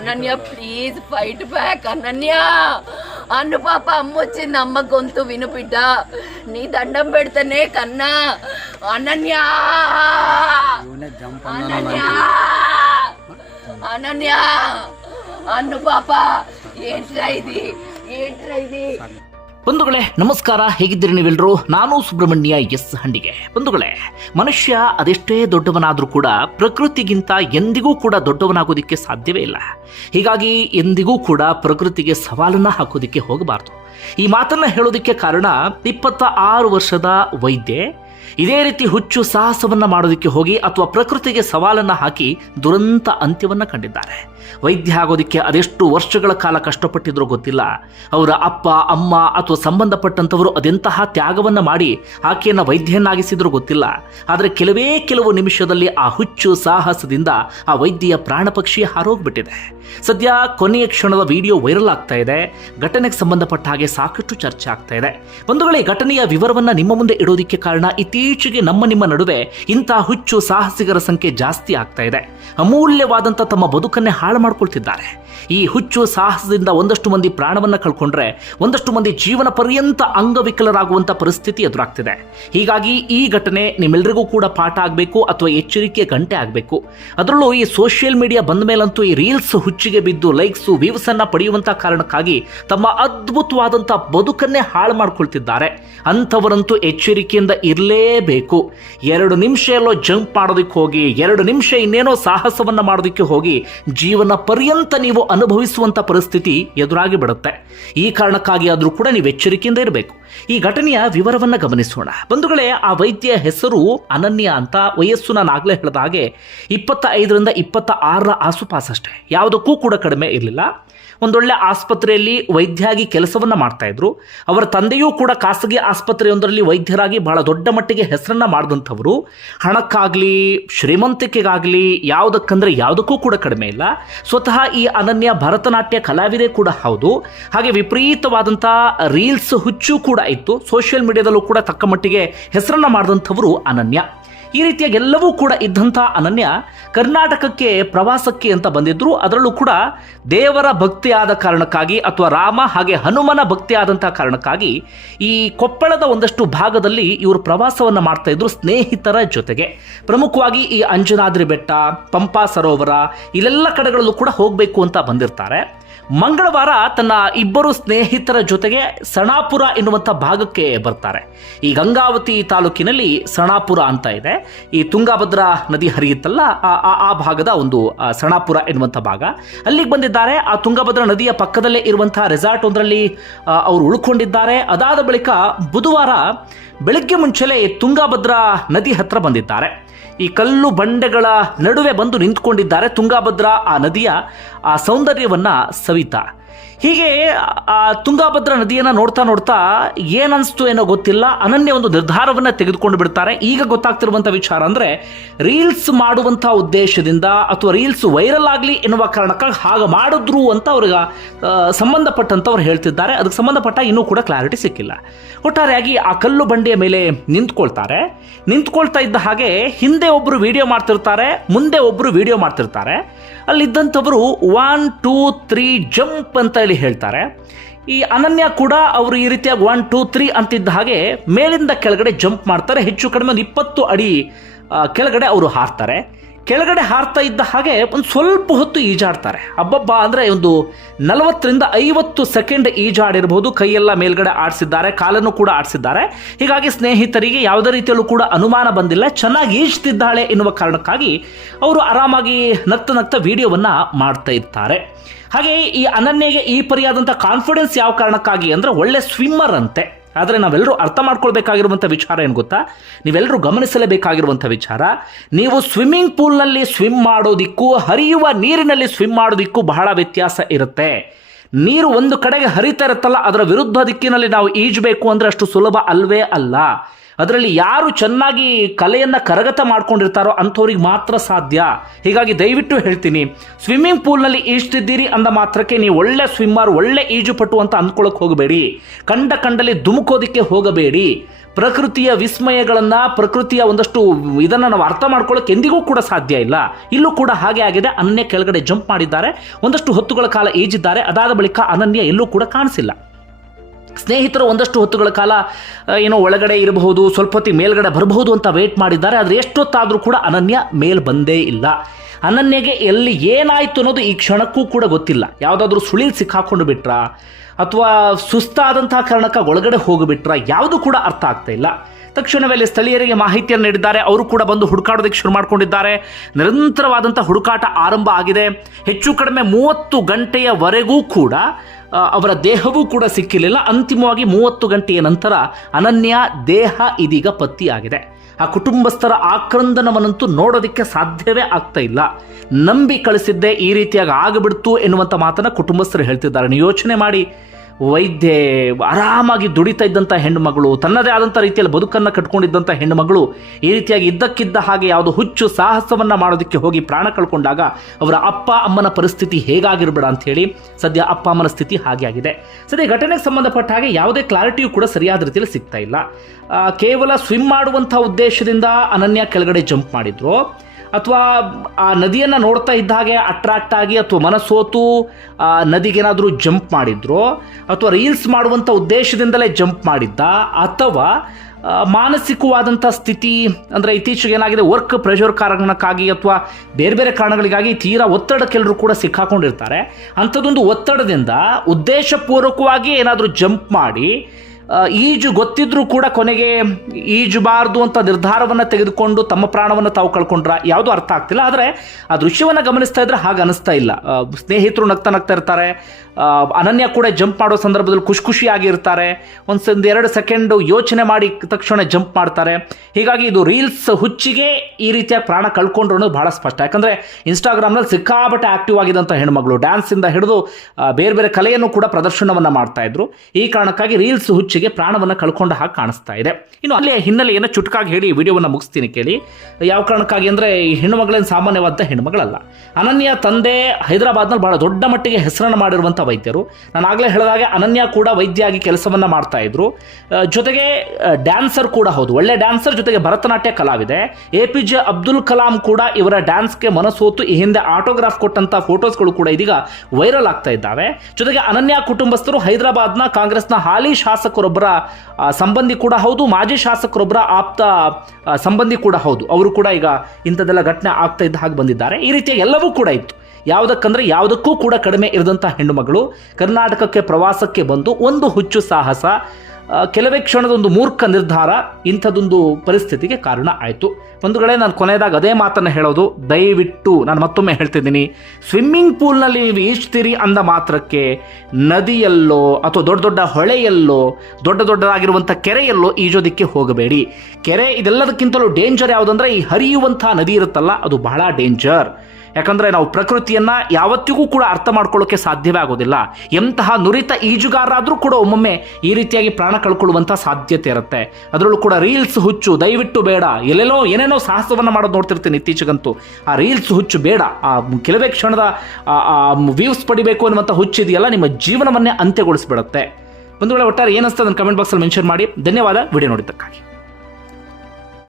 Ananya please fight back Ananya Annu పాప అమ్మ వచ్చింది అమ్మ గొంతు విను బిడ్డ. నీ దండం పెడితేనే కన్నా. అనన్య అనన్య అనన్య అన్ను పాప ఏంట్రా ఇది? ఏంట్రా ఇది? ಬಂಧುಗಳೇ, ನಮಸ್ಕಾರ. ಹೇಗಿದ್ದೀರಿ ನೀವೆಲ್ಲರೂ ನಾನು ಸುಬ್ರಹ್ಮಣ್ಯ ಎಸ್ ಹಂಡಿಗೆ. ಬಂಧುಗಳೇ, ಮನುಷ್ಯ ಅದೆಷ್ಟೇ ದೊಡ್ಡವನಾದರೂ ಕೂಡ ಪ್ರಕೃತಿಗಿಂತ ಎಂದಿಗೂ ಕೂಡ ದೊಡ್ಡವನಾಗೋದಿಕ್ಕೆ ಸಾಧ್ಯವೇ ಇಲ್ಲ. ಹೀಗಾಗಿ ಎಂದಿಗೂ ಕೂಡ ಪ್ರಕೃತಿಗೆ ಸವಾಲನ್ನ ಹಾಕೋದಿಕ್ಕೆ ಹೋಗಬಾರ್ದು. ಈ ಮಾತನ್ನ ಹೇಳೋದಿಕ್ಕೆ ಕಾರಣ ಇಪ್ಪತ್ತ ಆರು ವರ್ಷದ ವೈದ್ಯೆ ಇದೇ ರೀತಿ ಹುಚ್ಚು ಸಾಹಸವನ್ನ ಮಾಡೋದಕ್ಕೆ ಹೋಗಿ ಅಥವಾ ಪ್ರಕೃತಿಗೆ ಸವಾಲನ್ನ ಹಾಕಿ ದುರಂತ ಅಂತ್ಯವನ್ನ ಕಂಡಿದ್ದಾರೆ. ವೈದ್ಯ ಆಗೋದಕ್ಕೆ ಅದೆಷ್ಟು ವರ್ಷಗಳ ಕಾಲ ಕಷ್ಟಪಟ್ಟಿದ್ರೂ ಗೊತ್ತಿಲ್ಲ. ಅವರ ಅಪ್ಪ, ಅಮ್ಮ ಅಥವಾ ಸಂಬಂಧಪಟ್ಟಂಥವರು ಅದೆಂತಹ ತ್ಯಾಗವನ್ನ ಮಾಡಿ ಆಕೆಯನ್ನು ವೈದ್ಯನಾಗಿಸಿದ್ರು ಗೊತ್ತಿಲ್ಲ. ಆದರೆ ಕೆಲವೇ ಕೆಲವು ನಿಮಿಷದಲ್ಲಿ ಆ ಹುಚ್ಚು ಸಾಹಸದಿಂದ ಆ ವೈದ್ಯೆಯ ಪ್ರಾಣ ಪಕ್ಷಿ ಹಾರೋಗ್ಬಿಟ್ಟಿದೆ. ಸದ್ಯ ಕೊನೆಯ ಕ್ಷಣದ ವಿಡಿಯೋ ವೈರಲ್ ಆಗ್ತಾ ಇದೆ. ಘಟನೆಗೆ ಸಂಬಂಧಪಟ್ಟ ಹಾಗೆ ಸಾಕಷ್ಟು ಚರ್ಚೆ ಆಗ್ತಾ ಇದೆ. ಬಂಧುಗಳೇ ಈ ಘಟನೆಯ ವಿವರವನ್ನ ನಿಮ್ಮ ಮುಂದೆ ಇಡೋದಕ್ಕೆ ಕಾರಣ ಇತ್ತೀಚೆಗೆ ನಮ್ಮ ನಿಮ್ಮ ನಡುವೆ ಇಂಥ ಹುಚ್ಚು ಸಾಹಸಿಗರ ಸಂಖ್ಯೆ ಜಾಸ್ತಿ ಆಗ್ತಾ ಇದೆ. ಅಮೂಲ್ಯವಾದಂಥ ತಮ್ಮ ಬದುಕನ್ನೇ ಹಾಳು ಮಾಡ್ಕೊಳ್ತಿದ್ದಾರೆ. ಈ ಹುಚ್ಚು ಸಾಹಸದಿಂದ ಒಂದಷ್ಟು ಮಂದಿ ಪ್ರಾಣವನ್ನ ಕಳ್ಕೊಂಡ್ರೆ ಒಂದಷ್ಟು ಮಂದಿ ಜೀವನ ಪರ್ಯಂತ ಅಂಗವಿಕಲರಾಗುವಂಥ ಪರಿಸ್ಥಿತಿ ಎದುರಾಗ್ತಿದೆ. ಹೀಗಾಗಿ ಈ ಘಟನೆ ನಿಮ್ಮೆಲ್ಲರಿಗೂ ಕೂಡ ಪಾಠ ಆಗಬೇಕು ಅಥವಾ ಎಚ್ಚರಿಕೆ ಗಂಟೆ ಆಗಬೇಕು. ಅದರಲ್ಲೂ ಈ ಸೋಷಿಯಲ್ ಮೀಡಿಯಾ ಬಂದ ಮೇಲಂತೂ ಈ ರೀಲ್ಸ್ ಹುಚ್ಚಿಗೆ ಬಿದ್ದು ಲೈಕ್ಸು ಅನ್ನ ಪಡೆಯುವಂತ ಕಾರಣಕ್ಕಾಗಿ ತಮ್ಮ ಅದ್ಭುತವಾದಂಥ ಬದುಕನ್ನೇ ಹಾಳು ಮಾಡ್ಕೊಳ್ತಿದ್ದಾರೆ. ಅಂಥವರಂತೂ ಎಚ್ಚರಿಕೆಯಿಂದ ಇರಲೇಬೇಕು. ಎರಡು ನಿಮಿಷ ಎಲ್ಲೋ ಜಂಪ್ ಮಾಡೋದಕ್ಕೆ ಹೋಗಿ, ಎರಡು ನಿಮಿಷ ಇನ್ನೇನೋ ಸಾಹಸವನ್ನ ಮಾಡೋದಕ್ಕೆ ಹೋಗಿ ಜೀವನ ಪರ್ಯಂತ ನೀವು ಅನುಭವಿಸುವಂತ ಪರಿಸ್ಥಿತಿ ಎದುರಾಗಿ ಬಿಡುತ್ತೆ. ಈ ಕಾರಣಕ್ಕಾಗಿ ಆದರೂ ಕೂಡ ನೀವು ಎಚ್ಚರಿಕೆಯಿಂದ ಇರಬೇಕು. ಈ ಘಟನೆಯ ವಿವರವನ್ನ ಗಮನಿಸೋಣ. ಬಂಧುಗಳೇ, ಆ ವೈದ್ಯ ಹೆಸರು ಅನನ್ಯ ಅಂತ ವಯಸ್ಸು ನಾನು ಹೇಳಿದ ಹಾಗೆ ಇಪ್ಪತ್ತ ಐದರಿಂದ ಇಪ್ಪತ್ತ ಆರರ ಆಸುಪಾಸಷ್ಟೇ. ಯಾವುದಕ್ಕೂ ಕೂಡ ಕಡಿಮೆ ಇರಲಿಲ್ಲ. ಒಂದೊಳ್ಳೆ ಆಸ್ಪತ್ರೆಯಲ್ಲಿ ವೈದ್ಯಾಗಿ ಕೆಲಸವನ್ನು ಮಾಡ್ತಾಯಿದ್ರು ಅವರ ತಂದೆಯೂ ಕೂಡ ಖಾಸಗಿ ಆಸ್ಪತ್ರೆಯೊಂದರಲ್ಲಿ ವೈದ್ಯರಾಗಿ ಬಹಳ ದೊಡ್ಡ ಮಟ್ಟಿಗೆ ಹೆಸರನ್ನು ಮಾಡಿದಂಥವರು. ಹಣಕ್ಕಾಗಲಿ, ಶ್ರೀಮಂತಿಕೆಗಾಗಲಿ ಯಾವುದಕ್ಕಂದರೆ ಯಾವುದಕ್ಕೂ ಕೂಡ ಕಡಿಮೆ ಇಲ್ಲ. ಸ್ವತಃ ಈ ಅನನ್ಯ ಭರತನಾಟ್ಯ ಕಲಾವಿದೆ ಕೂಡ ಹೌದು. ಹಾಗೆ ವಿಪರೀತವಾದಂಥ ರೀಲ್ಸ್ ಹುಚ್ಚು ಕೂಡ ಇತ್ತು. ಸೋಷಿಯಲ್ ಮೀಡಿಯಾದಲ್ಲೂ ಕೂಡ ತಕ್ಕ ಮಟ್ಟಿಗೆ ಹೆಸರನ್ನು ಮಾಡಿದಂಥವರು ಅನನ್ಯ. ಈ ರೀತಿಯಾಗಿ ಎಲ್ಲವೂ ಕೂಡ ಇದ್ದಂಥ ಅನನ್ಯ ಕರ್ನಾಟಕಕ್ಕೆ ಪ್ರವಾಸಕ್ಕೆ ಅಂತ ಬಂದಿದ್ರು. ಅದರಲ್ಲೂ ಕೂಡ ದೇವರ ಭಕ್ತಿಯಾದ ಕಾರಣಕ್ಕಾಗಿ ಅಥವಾ ರಾಮ ಹಾಗೆ ಹನುಮನ ಭಕ್ತಿಯಾದಂಥ ಕಾರಣಕ್ಕಾಗಿ ಈ ಕೊಪ್ಪಳದ ಒಂದಷ್ಟು ಭಾಗದಲ್ಲಿ ಇವರು ಪ್ರವಾಸವನ್ನು ಮಾಡ್ತಾ ಇದ್ರು ಸ್ನೇಹಿತರ ಜೊತೆಗೆ. ಪ್ರಮುಖವಾಗಿ ಈ ಅಂಜನಾದ್ರಿ ಬೆಟ್ಟ, ಪಂಪಾ ಸರೋವರ, ಇಲ್ಲೆಲ್ಲ ಕಡೆಗಳಲ್ಲೂ ಕೂಡ ಹೋಗಬೇಕು ಅಂತ ಬಂದಿರ್ತಾರೆ. ಮಂಗಳವಾರ ತನ್ನ ಇಬ್ಬರು ಸ್ನೇಹಿತರ ಜೊತೆಗೆ ಸಣಾಪುರ ಎನ್ನುವಂಥ ಭಾಗಕ್ಕೆ ಬರ್ತಾರೆ. ಈ ಗಂಗಾವತಿ ತಾಲೂಕಿನಲ್ಲಿ ಸಣಾಪುರ ಅಂತ ಇದೆ. ಈ ತುಂಗಾಭದ್ರಾ ನದಿ ಹರಿಯುತ್ತಲ್ಲ, ಆ- ಭಾಗದ ಒಂದು ಸಣಾಪುರ ಎನ್ನುವಂಥ ಭಾಗ. ಅಲ್ಲಿಗೆ ಬಂದಿದ್ದಾರೆ. ಆ ತುಂಗಭದ್ರಾ ನದಿಯ ಪಕ್ಕದಲ್ಲೇ ಇರುವಂತಹ ರೆಸಾರ್ಟ್ ಒಂದರಲ್ಲಿ ಅವರು ಉಳ್ಕೊಂಡಿದ್ದಾರೆ. ಅದಾದ ಬಳಿಕ ಬುಧವಾರ ಬೆಳಗ್ಗೆ ಮುಂಚೆಲೆ ತುಂಗಾಭದ್ರಾ ನದಿ ಹತ್ರ ಬಂದಿದ್ದಾರೆ. ಈ ಕಲ್ಲು ಬಂಡೆಗಳ ನಡುವೆ ಬಂದು ನಿಂತ್ಕೊಂಡಿದ್ದಾರೆ ತುಂಗಾಭದ್ರಾ ಆ ನದಿಯ ಆ ಸೌಂದರ್ಯವನ್ನು ಸವಿತಾ. ಹೀಗೆ, ಆ, ತುಂಗಾಭದ್ರಾ ನದಿಯನ್ನು ನೋಡ್ತಾ ನೋಡ್ತಾ ಏನನ್ಸ್ತು ಏನೋ ಗೊತ್ತಿಲ್ಲ. ಅನನ್ಯ ಒಂದು ನಿರ್ಧಾರವನ್ನು ತೆಗೆದುಕೊಂಡು ಬಿಡ್ತಾರೆ. ಈಗ ಗೊತ್ತಾಗ್ತಿರುವಂಥ ವಿಚಾರ ಅಂದರೆ, ರೀಲ್ಸ್ ಮಾಡುವಂಥ ಉದ್ದೇಶದಿಂದ ಅಥವಾ ರೀಲ್ಸ್ ವೈರಲ್ ಆಗಲಿ ಎನ್ನುವ ಕಾರಣಕ್ಕಾಗಿ ಹಾಗೆ ಮಾಡಿದ್ರು ಅಂತ ಅವ್ರಿಗೆ ಸಂಬಂಧಪಟ್ಟಂಥವ್ರು ಹೇಳ್ತಿದ್ದಾರೆ. ಅದಕ್ಕೆ ಸಂಬಂಧಪಟ್ಟ ಇನ್ನೂ ಕೂಡ ಕ್ಲಾರಿಟಿ ಸಿಕ್ಕಿಲ್ಲ. ಒಟ್ಟಾರೆಯಾಗಿ ಆ ಕಲ್ಲು ಬಂಡೆಯ ಮೇಲೆ ನಿಂತ್ಕೊಳ್ತಾರೆ. ನಿಂತ್ಕೊಳ್ತಾ ಇದ್ದ ಹಾಗೆ ಹಿಂದೆ ಒಬ್ಬರು ವಿಡಿಯೋ ಮಾಡ್ತಿರ್ತಾರೆ, ಮುಂದೆ ಒಬ್ಬರು ವಿಡಿಯೋ ಮಾಡ್ತಿರ್ತಾರೆ. ಅಲ್ಲಿದ್ದಂಥವರು ಒನ್ ಟೂ ತ್ರೀ ಜಂಪ್ ಅಂತ ಹೇಳಿ ಹೇಳ್ತಾರೆ. ಈ ಅನನ್ಯ ಕೂಡ ಅವರು ಈ ರೀತಿಯಾಗಿ ಒನ್ ಟೂ ತ್ರೀ ಅಂತಿದ್ದ ಹಾಗೆ ಮೇಲಿಂದ ಕೆಳಗಡೆ ಜಂಪ್ ಮಾಡ್ತಾರೆ. ಹೆಚ್ಚು ಕಡಿಮೆ ಒಂದು ಇಪ್ಪತ್ತು ಅಡಿ ಕೆಳಗಡೆ ಅವರು ಹಾರ್ತಾರೆ. ಕೆಳಗಡೆ ಹಾರ್ತಾ ಇದ್ದ ಹಾಗೆ ಒಂದು ಸ್ವಲ್ಪ ಹೊತ್ತು ಈಜಾಡ್ತಾರೆ. ಅಬ್ಬಬ್ಬ, ಅಂದರೆ ಒಂದು ನಲವತ್ತರಿಂದ ಐವತ್ತು ಸೆಕೆಂಡ್ ಈಜಾಡಿರ್ಬೋದು. ಕೈಯೆಲ್ಲ ಮೇಲ್ಗಡೆ ಆಡಿಸಿದ್ದಾರೆ, ಕಾಲನ್ನು ಕೂಡ ಆಡಿಸಿದ್ದಾರೆ. ಹೀಗಾಗಿ ಸ್ನೇಹಿತರಿಗೆ ಯಾವುದೇ ರೀತಿಯಲ್ಲೂ ಕೂಡ ಅನುಮಾನ ಬಂದಿಲ್ಲ. ಚೆನ್ನಾಗಿ ಈಜ್ತಿದ್ದಾಳೆ ಎನ್ನುವ ಕಾರಣಕ್ಕಾಗಿ ಅವರು ಆರಾಮಾಗಿ ನಗ್ತ ನಗ್ತ ವಿಡಿಯೋವನ್ನು ಮಾಡ್ತಾ ಇರ್ತಾರೆ. ಹಾಗೆ ಈ ಅನನ್ಯಗೆ ಈ ಪರಿಯಾದಂಥ ಕಾನ್ಫಿಡೆನ್ಸ್ ಯಾವ ಕಾರಣಕ್ಕಾಗಿ ಅಂದರೆ ಒಳ್ಳೆ ಸ್ವಿಮ್ಮರ್ ಅಂತೆ. ಆದರೆ ನಾವೆಲ್ಲರೂ ಅರ್ಥ ಮಾಡ್ಕೊಳ್ಬೇಕಾಗಿರುವಂಥ ವಿಚಾರ ಏನು ಗೊತ್ತಾ? ನೀವೆಲ್ಲರೂ ಗಮನಿಸಲೇಬೇಕಾಗಿರುವಂಥ ವಿಚಾರ, ನೀವು ಸ್ವಿಮ್ಮಿಂಗ್ ಪೂಲ್ನಲ್ಲಿ ಸ್ವಿಮ್ ಮಾಡೋದಿಕ್ಕೂ, ಹರಿಯುವ ನೀರಿನಲ್ಲಿ ಸ್ವಿಮ್ ಮಾಡೋದಿಕ್ಕೂ ಬಹಳ ವ್ಯತ್ಯಾಸ ಇರುತ್ತೆ. ನೀರು ಒಂದು ಕಡೆಗೆ ಹರಿತಾ ಇರುತ್ತಲ್ಲ, ಅದರ ವಿರುದ್ಧ ದಿಕ್ಕಿನಲ್ಲಿ ನಾವು ಈಜಬೇಕು ಅಂದರೆ ಅಷ್ಟು ಸುಲಭ ಅಲ್ವೇ ಅಲ್ಲ. ಅದರಲ್ಲಿ ಯಾರು ಚೆನ್ನಾಗಿ ಕಲೆಯನ್ನು ಕರಗತ ಮಾಡ್ಕೊಂಡಿರ್ತಾರೋ ಅಂಥವ್ರಿಗೆ ಮಾತ್ರ ಸಾಧ್ಯ. ಹೀಗಾಗಿ ದಯವಿಟ್ಟು ಹೇಳ್ತೀನಿ ಸ್ವಿಮ್ಮಿಂಗ್ ಪೂಲ್ನಲ್ಲಿ ಈಜ್ತಿದ್ದೀರಿ ಅಂದ ಮಾತ್ರಕ್ಕೆ ನೀವು ಒಳ್ಳೆ ಸ್ವಿಮ್ಮರ್ ಒಳ್ಳೆ ಈಜುಪಟು ಅಂತ ಅಂದ್ಕೊಳ್ಳೋಕೆ ಹೋಗಬೇಡಿ. ಕಂಡ ಕಂಡಲ್ಲಿ ಧುಮುಕೋದಕ್ಕೆ ಹೋಗಬೇಡಿ. ಪ್ರಕೃತಿಯ ವಿಸ್ಮಯಗಳನ್ನು, ಪ್ರಕೃತಿಯ ಒಂದಷ್ಟು ಇದನ್ನು ನಾವು ಅರ್ಥ ಮಾಡ್ಕೊಳ್ಳೋಕೆ ಎಂದಿಗೂ ಕೂಡ ಸಾಧ್ಯ ಇಲ್ಲ. ಇಲ್ಲೂ ಕೂಡ ಹಾಗೆ ಆಗಿದೆ. ಅನನ್ಯ ಕೆಳಗಡೆ ಜಂಪ್ ಮಾಡಿದ್ದಾರೆ. ಒಂದಷ್ಟು ಹೊತ್ತುಗಳ ಕಾಲ ಈಜಿದ್ದಾರೆ. ಅದಾದ ಬಳಿಕ ಅನನ್ಯ ಎಲ್ಲೂ ಕೂಡ ಕಾಣಿಸಿಲ್ಲ. ಸ್ನೇಹಿತರು ಒಂದಷ್ಟು ಹೊತ್ತುಗಳ ಕಾಲ ಏನೋ ಒಳಗಡೆ ಇರಬಹುದು, ಸ್ವಲ್ಪ ಹೊತ್ತಿಗೆ ಮೇಲ್ಗಡೆ ಬರಬಹುದು ಅಂತ ವೇಟ್ ಮಾಡಿದ್ದಾರೆ. ಆದರೆ ಎಷ್ಟೊತ್ತಾದರೂ ಕೂಡ ಅನನ್ಯ ಮೇಲ್ ಬಂದೇ ಇಲ್ಲ. ಅನನ್ಯಗೆ ಎಲ್ಲಿ ಏನಾಯಿತು ಅನ್ನೋದು ಈ ಕ್ಷಣಕ್ಕೂ ಕೂಡ ಗೊತ್ತಿಲ್ಲ. ಯಾವುದಾದ್ರೂ ಸುಳಿಲ್ ಸಿಕ್ಕಾಕೊಂಡು ಬಿಟ್ರಾ ಅಥವಾ ಸುಸ್ತಾದಂತಹ ಕಾರಣಕ್ಕೆ ಒಳಗಡೆ ಹೋಗಿಬಿಟ್ರ ಯಾವುದು ಕೂಡ ಅರ್ಥ ಆಗ್ತಾ ಇಲ್ಲ. ತಕ್ಷಣವೇ ಅಲ್ಲಿ ಸ್ಥಳೀಯರಿಗೆ ಮಾಹಿತಿಯನ್ನು ನೀಡಿದ್ದಾರೆ. ಅವರು ಕೂಡ ಬಂದು ಹುಡುಕಾಡೋದಕ್ಕೆ ಶುರು ಮಾಡಿಕೊಂಡಿದ್ದಾರೆ. ನಿರಂತರವಾದಂಥ ಹುಡುಕಾಟ ಆರಂಭ ಆಗಿದೆ. ಹೆಚ್ಚು ಕಡಿಮೆ ಮೂವತ್ತು ಗಂಟೆಯವರೆಗೂ ಕೂಡ ಅವರ ದೇಹವೂ ಕೂಡ ಸಿಕ್ಕಿರಲಿಲ್ಲ. ಅಂತಿಮವಾಗಿ ಮೂವತ್ತು ಗಂಟೆಯ ನಂತರ ಅನನ್ಯ ದೇಹ ಇದೀಗ ಪತ್ತೆಯಾಗಿದೆ. ಆ ಕುಟುಂಬಸ್ಥರ ಆಕ್ರಂದನವನ್ನಂತೂ ನೋಡೋದಕ್ಕೆ ಸಾಧ್ಯವೇ ಆಗ್ತಾ ಇಲ್ಲ. ನಂಬಿ ಕಳಿಸಿದ್ದೆ ಈ ರೀತಿಯಾಗಿ ಆಗಿಬಿಡ್ತು ಎನ್ನುವಂಥ ಮಾತನ್ನು ಕುಟುಂಬಸ್ಥರು ಹೇಳ್ತಿದ್ದಾರೆ. ಯೋಚನೆ ಮಾಡಿ. ವೈದ್ಯೆ ಆರಾಮಾಗಿ ದುಡಿತಾ ಇದ್ದಂಥ ಹೆಣ್ಣುಮಗಳು, ತನ್ನದೇ ಆದಂಥ ರೀತಿಯಲ್ಲಿ ಬದುಕನ್ನು ಕಟ್ಕೊಂಡಿದ್ದಂಥ ಹೆಣ್ಣುಮಗಳು ಈ ರೀತಿಯಾಗಿ ಇದ್ದಕ್ಕಿದ್ದ ಹಾಗೆ ಯಾವುದು ಹುಚ್ಚು ಸಾಹಸವನ್ನು ಮಾಡೋದಕ್ಕೆ ಹೋಗಿ ಪ್ರಾಣ ಕಳ್ಕೊಂಡಾಗ ಅವರ ಅಪ್ಪ ಅಮ್ಮನ ಪರಿಸ್ಥಿತಿ ಹೇಗಾಗಿರ್ಬೇಡ ಅಂತ ಹೇಳಿ ಸದ್ಯ ಅಪ್ಪ ಅಮ್ಮನ ಸ್ಥಿತಿ ಹಾಗೆ ಆಗಿದೆ. ಸದ್ಯ ಘಟನೆಗೆ ಸಂಬಂಧಪಟ್ಟ ಹಾಗೆ ಯಾವುದೇ ಕ್ಲಾರಿಟಿಯೂ ಕೂಡ ಸರಿಯಾದ ರೀತಿಯಲ್ಲಿ ಸಿಗ್ತಾ ಇಲ್ಲ. ಕೇವಲ ಸ್ವಿಮ್ ಮಾಡುವಂಥ ಉದ್ದೇಶದಿಂದ ಅನನ್ಯ ಕೆಳಗಡೆ ಜಂಪ್ ಮಾಡಿದ್ರು. ಅಥವಾ ಆ ನದಿಯನ್ನು ನೋಡ್ತಾ ಇದ್ದ ಹಾಗೆ ಅಟ್ರಾಕ್ಟ್ ಆಗಿ ಅಥವಾ ಮನಸ್ಸೋತು ಆ ನದಿಗೇನಾದರೂ ಜಂಪ್ ಮಾಡಿದ್ರು, ಅಥವಾ ರೀಲ್ಸ್ ಮಾಡುವಂಥ ಉದ್ದೇಶದಿಂದಲೇ ಜಂಪ್ ಮಾಡಿದ್ದ, ಅಥವಾ ಮಾನಸಿಕವಾದಂಥ ಸ್ಥಿತಿ, ಅಂದರೆ ಇತ್ತೀಚೆಗೆ ಏನಾಗಿದೆ ವರ್ಕ್ ಪ್ರೆಷರ್ ಕಾರಣಕ್ಕಾಗಿ ಅಥವಾ ಬೇರೆ ಬೇರೆ ಕಾರಣಗಳಿಗಾಗಿ ತೀರಾ ಒತ್ತಡಕ್ಕೆಲ್ಲರೂ ಕೂಡ ಸಿಕ್ಕಾಕೊಂಡಿರ್ತಾರೆ. ಅಂಥದ್ದೊಂದು ಒತ್ತಡದಿಂದ ಉದ್ದೇಶಪೂರ್ವಕವಾಗಿ ಏನಾದರೂ ಜಂಪ್ ಮಾಡಿ ಈಜು ಗೊತ್ತಿದ್ರೂ ಕೂಡ ಕೊನೆಗೆ ಈಜಬಾರ್ದು ಅಂತ ನಿರ್ಧಾರವನ್ನು ತೆಗೆದುಕೊಂಡು ತಮ್ಮ ಪ್ರಾಣವನ್ನು ತಾವು ಕಳ್ಕೊಂಡ್ರ, ಯಾವುದೂ ಅರ್ಥ ಆಗ್ತಿಲ್ಲ. ಆದರೆ ಆ ದೃಶ್ಯವನ್ನು ಗಮನಿಸ್ತಾ ಇದ್ರೆ ಹಾಗೆ ಅನಿಸ್ತಾ ಇಲ್ಲ. ಸ್ನೇಹಿತರು ನಗ್ತಾ ನಗ್ತಾ ಇರ್ತಾರೆ. ಅನನ್ಯ ಕೂಡ ಜಂಪ್ ಮಾಡೋ ಸಂದರ್ಭದಲ್ಲಿ ಖುಷಿ ಖುಷಿಯಾಗಿರ್ತಾರೆ ಒಂದು ಎರಡು ಸೆಕೆಂಡು ಯೋಚನೆ ಮಾಡಿ ತಕ್ಷಣ ಜಂಪ್ ಮಾಡ್ತಾರೆ. ಹೀಗಾಗಿ ಇದು ರೀಲ್ಸ್ ಹುಚ್ಚಿಗೆ ಈ ರೀತಿಯ ಪ್ರಾಣ ಕಳ್ಕೊಂಡ್ರು ಅನ್ನೋದು ಬಹಳ ಸ್ಪಷ್ಟ. ಯಾಕಂದರೆ ಇನ್ಸ್ಟಾಗ್ರಾಮ್ನಲ್ಲಿ ಸಿಕ್ಕಾಪಟ್ಟೆ ಆಕ್ಟಿವ್ ಆಗಿದ್ದಂಥ ಹೆಣ್ಮಗಳು. ಡ್ಯಾನ್ಸಿಂದ ಹಿಡಿದು ಬೇರೆ ಬೇರೆ ಕಲೆಯನ್ನು ಕೂಡ ಪ್ರದರ್ಶನವನ್ನು ಮಾಡ್ತಾ ಇದ್ರು. ಈ ಕಾರಣಕ್ಕಾಗಿ ರೀಲ್ಸ್ ಹುಚ್ಚಿಗೆ ಪ್ರಾಣವನ್ನು ಕಳ್ಕೊಂಡ ಹಾಗೆ ಕಾಣಿಸ್ತಾ ಇದೆ. ಇನ್ನು ಅಲ್ಲೇ ಹಿನ್ನೆಲೆಯನ್ನು ಚುಟುಕಾಗಿ ಹೇಳಿ ವಿಡಿಯೋವನ್ನು ಮುಗಿಸ್ತೀನಿ ಕೇಳಿ. ಯಾವ ಕಾರಣಕ್ಕಾಗಿ ಅಂದರೆ ಈ ಹೆಣ್ಣುಮಗಳೇನು ಸಾಮಾನ್ಯವಾದ ಹೆಣ್ಣುಮಗಳಲ್ಲ. ಅನನ್ಯ ತಂದೆ ಹೈದರಾಬಾದ್ನಲ್ಲಿ ಬಹಳ ದೊಡ್ಡ ಮಟ್ಟಿಗೆ ಹೆಸರನ್ನು ಮಾಡಿರುವಂಥ ವೈದ್ಯರು. ನಾನು ಆಗಲೇ ಹೇಳಿದಾಗೆ ಅನನ್ಯ ಕೂಡ ವೈದ್ಯಾಗಿ ಕೆಲಸವನ್ನು ಮಾಡ್ತಾ ಇದ್ರು. ಜೊತೆಗೆ ಡ್ಯಾನ್ಸರ್ ಕೂಡ ಹೌದು. ಒಳ್ಳೆ ಡ್ಯಾನ್ಸರ್ ಜೊತೆಗೆ ಭರತನಾಟ್ಯ ಕಲಾವಿದೆ. A P J Abdul Kalam ಕೂಡ ಇವರ ಡ್ಯಾನ್ಸ್ಗೆ ಮನಸೋತು. ಈ ಹಿಂದೆ ಆಟೋಗ್ರಾಫ್ ಕೊಟ್ಟಂತ ಫೋಟೋಸ್ಗಳು ಕೂಡ ಇದೀಗ ವೈರಲ್ ಆಗ್ತಾ ಇದ್ದಾವೆ. ಜೊತೆಗೆ ಅನನ್ಯ ಕುಟುಂಬಸ್ಥರು ಹೈದರಾಬಾದ್ನ ಕಾಂಗ್ರೆಸ್ನ ಹಾಲಿ ಶಾಸಕರೊಬ್ಬರ ಸಂಬಂಧಿ ಕೂಡ ಹೌದು, ಮಾಜಿ ಶಾಸಕರೊಬ್ಬರ ಆಪ್ತ ಸಂಬಂಧಿ ಕೂಡ ಹೌದು. ಅವರು ಕೂಡ ಈಗ ಇಂಥದ್ದೆಲ್ಲ ಘಟನೆ ಆಗ್ತಾ ಇದ್ದ ಹಾಗೆ ಬಂದಿದ್ದಾರೆ. ಈ ರೀತಿಯ ಎಲ್ಲವೂ ಕೂಡ ಇತ್ತು. ಯಾವುದಕ್ಕಂದ್ರೆ ಯಾವುದಕ್ಕೂ ಕೂಡ ಕಡಿಮೆ ಇರದಂಥ ಹೆಣ್ಣುಮಗಳು ಕರ್ನಾಟಕಕ್ಕೆ ಪ್ರವಾಸಕ್ಕೆ ಬಂದು ಒಂದು ಹುಚ್ಚು ಸಾಹಸ ಕೆಲವೇ ಕ್ಷಣದ ಒಂದು ಮೂರ್ಖ ನಿರ್ಧಾರ ಇಂಥದ್ದೊಂದು ಪರಿಸ್ಥಿತಿಗೆ ಕಾರಣ ಆಯಿತು. ಒಂದು ಕಡೆ ನಾನು ಕೊನೆಯದಾಗ ಅದೇ ಮಾತನ್ನು ಹೇಳೋದು, ದಯವಿಟ್ಟು ನಾನು ಮತ್ತೊಮ್ಮೆ ಹೇಳ್ತಿದ್ದೀನಿ ಸ್ವಿಮ್ಮಿಂಗ್ ಪೂಲ್ನಲ್ಲಿ ನೀವು ಈಜ್ತೀರಿ ಅಂದ ಮಾತ್ರಕ್ಕೆ ನದಿಯಲ್ಲೋ ಅಥವಾ ದೊಡ್ಡ ದೊಡ್ಡ ಹೊಳೆಯಲ್ಲೋ, ದೊಡ್ಡ ದೊಡ್ಡದಾಗಿರುವಂಥ ಕೆರೆಯಲ್ಲೋ ಈಜೋದಕ್ಕೆ ಹೋಗಬೇಡಿ. ಕೆರೆ ಇದೆಲ್ಲದಕ್ಕಿಂತಲೂ ಡೇಂಜರ್ ಯಾವುದಂದ್ರೆ ಈ ಹರಿಯುವಂಥ ನದಿ ಇರುತ್ತಲ್ಲ, ಅದು ಬಹಳ ಡೇಂಜರ್ ಯಾಕಂದ್ರೆ ನಾವು ಪ್ರಕೃತಿಯನ್ನ ಯಾವತ್ತಿಗೂ ಕೂಡ ಅರ್ಥ ಮಾಡ್ಕೊಳ್ಳೋಕೆ ಸಾಧ್ಯವೇ ಆಗೋದಿಲ್ಲ. ಎಂತಹ ನುರಿತ ಈಜುಗಾರರಾದರೂ ಕೂಡ ಒಮ್ಮೊಮ್ಮೆ ಈ ರೀತಿಯಾಗಿ ಪ್ರಾಣ ಕಳ್ಕೊಳ್ಳುವಂಥ ಸಾಧ್ಯತೆ ಇರುತ್ತೆ. ಅದರಲ್ಲೂ ಕೂಡ ರೀಲ್ಸ್ ಹುಚ್ಚು, ದಯವಿಟ್ಟು ಬೇಡ. ಎಲ್ಲೆಲ್ಲೋ ಏನೇನೋ ಸಾಹಸವನ್ನು ಮಾಡೋದು ನೋಡ್ತಿರ್ತೀನಿ ಇತ್ತೀಚೆಗಂತೂ. ಆ ರೀಲ್ಸ್ ಹುಚ್ಚು ಬೇಡ. ಆ ಕೆಲವೇ ಕ್ಷಣದ ವ್ಯೂಸ್ ಪಡಿಬೇಕು ಅನ್ನುವಂಥ ಹುಚ್ಚು ಇದೆಯಲ್ಲ, ನಿಮ್ಮ ಜೀವನವನ್ನೇ ಅಂತ್ಯಗೊಳಿಸ್ಬಿಡುತ್ತೆ. ಒಂದು ವೇಳೆ ಒಟ್ಟಾರೆ ಏನಿಸ್ತದೆ ಅದನ್ನು ಕಮೆಂಟ್ ಬಾಕ್ಸಲ್ಲಿ ಮೆನ್ಷನ್ ಮಾಡಿ. ಧನ್ಯವಾದ. ವಿಡಿಯೋ ನೋಡಿದ್ದಕ್ಕಾಗಿ.